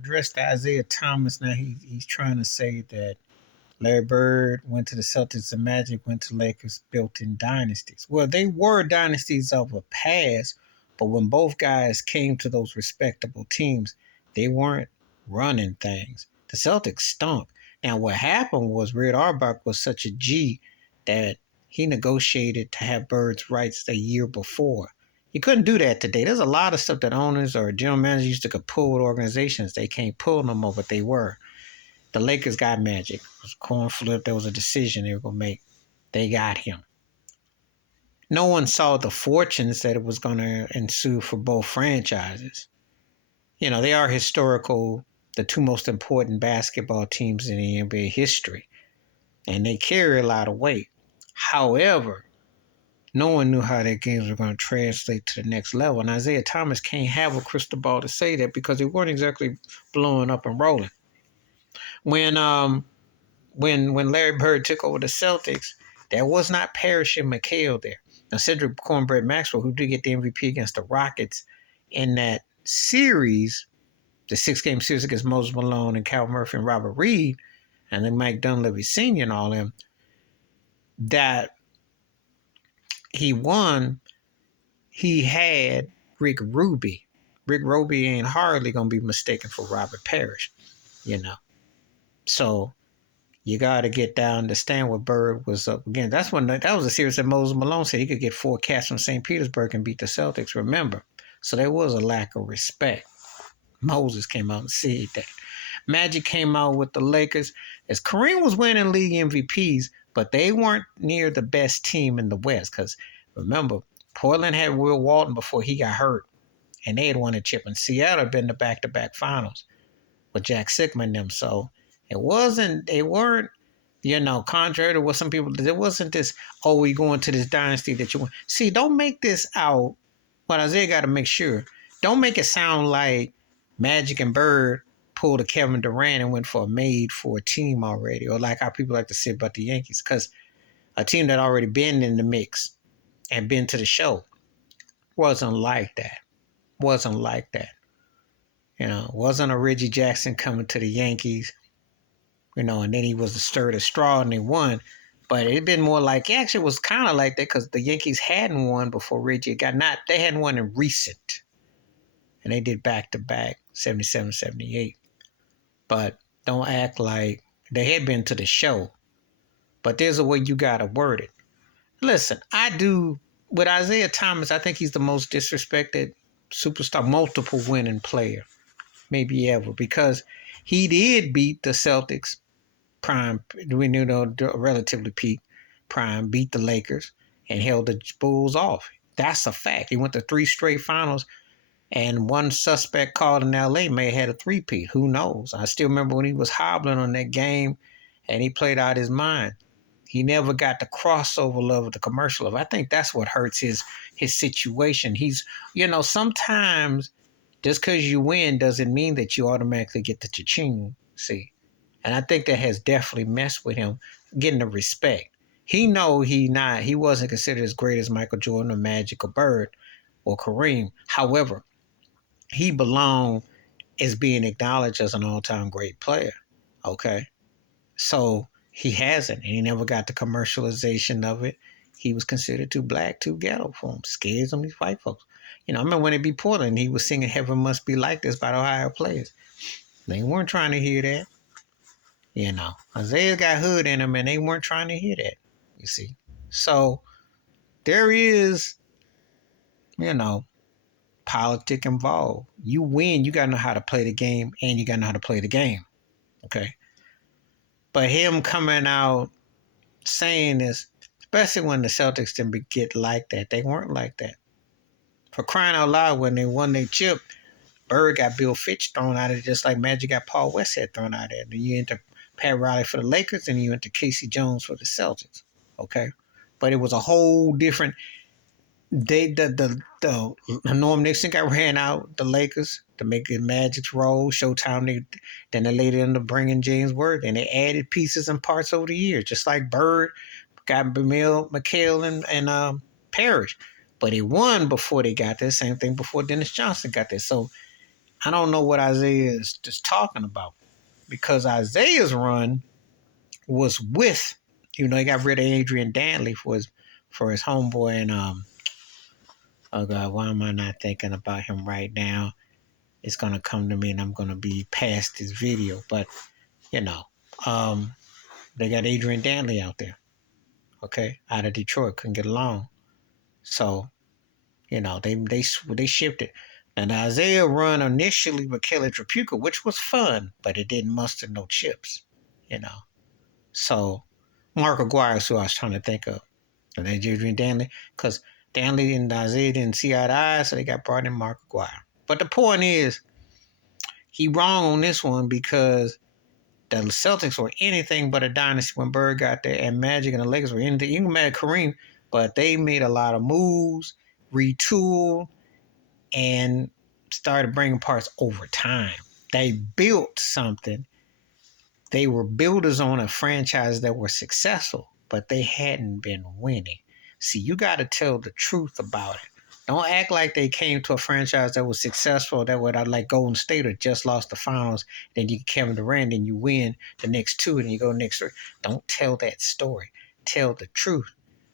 address the Isiah Thomas. Now he's trying to say that Larry Bird went to the Celtics and Magic went to Lakers built in dynasties. Well, they were dynasties of a past, but when both guys came to those respectable teams, they weren't running things. The Celtics stunk. Now, what happened was Red Auerbach was such a G that he negotiated to have Bird's rights a year before. You couldn't do that today. There's a lot of stuff that owners or general managers used to pull with organizations. They can't pull no more, but they were. The Lakers got Magic. It was a coin flip. There was a decision they were going to make. They got him. No one saw the fortunes that it was going to ensue for both franchises. You know, they are historical, the two most important basketball teams in the NBA history. And they carry a lot of weight. However, no one knew how their games were going to translate to the next level. And Isiah Thomas can't have a crystal ball to say that because they weren't exactly blowing up and rolling. When Larry Bird took over the Celtics, there was not Parrish and McHale there. Now, Cedric Cornbread Maxwell, who did get the MVP against the Rockets in that series, the 6-game series against Moses Malone and Cal Murphy and Robert Reed, and then Mike Dunleavy Sr. and all them, that he won, he had Rick Ruby. Rick Ruby ain't hardly going to be mistaken for Robert Parrish, you know. So you got to get down, understand what Bird was up against. That was a series that Moses Malone said he could get 4 cats from St. Petersburg and beat the Celtics, remember. So there was a lack of respect. Moses came out and said that. Magic came out with the Lakers as Kareem was winning league MVPs, but they weren't near the best team in the West because, remember, Portland had Will Walton before he got hurt, and they had won a chip, and Seattle had been to back-to-back finals with Jack Sikma and them. So they weren't, contrary to what some people did, it wasn't this, we going to this dynasty that you want. See, don't make this out, what Isiah got to make sure, don't make it sound like Magic and Bird pulled a Kevin Durant and went for a made-for-a-team already, or like how people like to say about the Yankees, because a team that already been in the mix and been to the show wasn't like that. Wasn't a Reggie Jackson coming to the Yankees, and then he was the stir of straw and they won. But it'd been more like, actually it was kind of like that because the Yankees hadn't won before Reggie they hadn't won in recent. And they did back-to-back, 77, 78. But don't act like they had been to the show. But there's a way you got to word it. Listen, with Isiah Thomas, I think he's the most disrespected superstar, multiple winning player, maybe ever, because he did beat the Celtics prime, relatively peak prime, beat the Lakers, and held the Bulls off. That's a fact. He went to 3 straight finals, and one suspect called in L.A. may have had a 3-peat. Who knows? I still remember when he was hobbling on that game, and he played out his mind. He never got the crossover love of the commercial love. I think that's what hurts his situation. He's, sometimes just because you win doesn't mean that you automatically get the cha-ching, see. And I think that has definitely messed with him, getting the respect. He wasn't considered as great as Michael Jordan or Magic or Bird or Kareem. However, he belonged as being acknowledged as an all-time great player, okay? So he hasn't, and he never got the commercialization of it. He was considered too black, too ghetto for him. Scares him, these white folks. I remember when it be Portland, he was singing Heaven Must Be Like This by the Ohio Players. They weren't trying to hear that. Isiah got hood in him, and they weren't trying to hear that, you see. So there is, politic involved. You win, you got to know how to play the game, and you got to know how to play the game, okay? But him coming out saying this, especially when the Celtics didn't get like that, they weren't like that. For crying out loud, when they won their chip, Bird got Bill Fitch thrown out of it, just like Magic got Paul Westhead thrown out of it. Then you enter Pat Riley for the Lakers, and you enter Casey Jones for the Celtics, okay? But it was a whole different. The Norm Nixon got ran out the Lakers to make it Magic's role. Showtime, then they later ended up bringing James Worthy, and they added pieces and parts over the years, just like Bird got McHale and Parrish. But he won before they got there. Same thing before Dennis Johnson got there. So I don't know what Isiah is just talking about, because Isaiah's run was with, he got rid of Adrian Dantley for his homeboy, and oh God, why am I not thinking about him right now? It's gonna come to me, and I'm gonna be past this video, but you know, um, they got Adrian Dantley out there, okay, out of Detroit, couldn't get along, so they shipped it. And Isaiah run initially with Kelly Tripucka, which was fun, but it didn't muster no chips, you know. So Mark Aguirre is who I was trying to think of. And then Adrian Dantley, because Dantley and Isaiah didn't see eye to eye, so they got brought in Mark Aguirre. But the point is, he wrong on this one, because the Celtics were anything but a dynasty when Bird got there, and Magic and the Lakers were anything. You can mad Kareem, but they made a lot of moves, retooled, and started bringing parts over time. They built something. They were builders on a franchise that were successful, but they hadn't been winning. See, you got to tell the truth about it. Don't act like they came to a franchise that was successful, that would like Golden State or just lost the finals. Then you get Kevin Durant and you win the next two and you go next three. Don't tell that story. Tell the truth,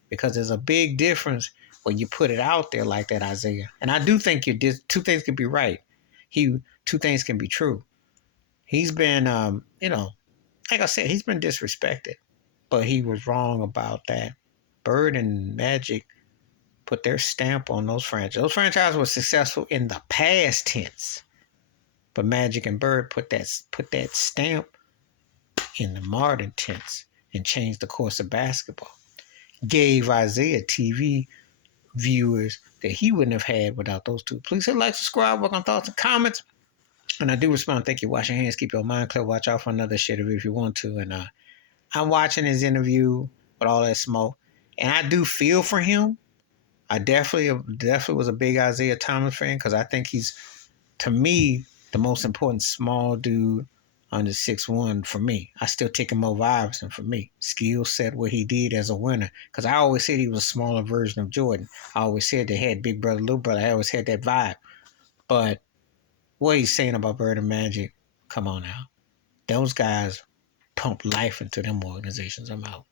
because there's a big difference when you put it out there like that, Isaiah. And I do think two things can be right. Two things can be true. He's been, like I said, he's been disrespected, but he was wrong about that. Bird and Magic put their stamp on those franchises. Those franchises were successful in the past tense, but Magic and Bird put that stamp in the modern tense and changed the course of basketball. Gave Isaiah TV viewers that he wouldn't have had without those two. Please hit like, subscribe, work on thoughts and comments. And I do respond. Thank you. Wash your hands. Keep your mind clear. Watch out for another shit if you want to. And I'm watching his interview with all that smoke, and I do feel for him. I definitely was a big Isiah Thomas fan, because I think he's, to me, the most important small dude under 6'1" for me. I still take him over Iverson for me. Skill set, what he did as a winner. Because I always said he was a smaller version of Jordan. I always said they had big brother, little brother. I always had that vibe. But what he's saying about Bird and Magic, come on now. Those guys pump life into them organizations. I'm out.